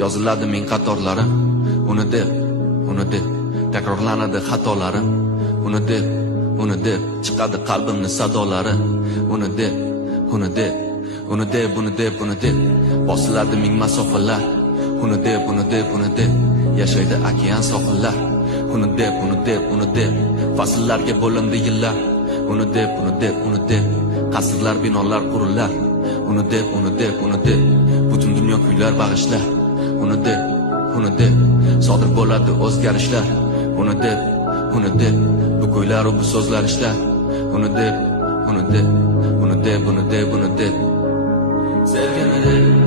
yoziladi ming qatorlari. Uni deb takrorlanadi xatolarim. Uni deb chiqadi qalbimni sadolari. Uni deb bosiladi ming masofalar. Uni deb yashaydi okean sohillar. Uni deb fasllarga bo'lindi yillar. Uni deb qasrlar binolar qurillar. Uni deb butun dunyo kuylar bag'ishlar. Uni deb sodir bo'ladi o'zgarishlar. Uni deb bu ko'ylar bu so'zlar ishlar. Uni deb sevgini deb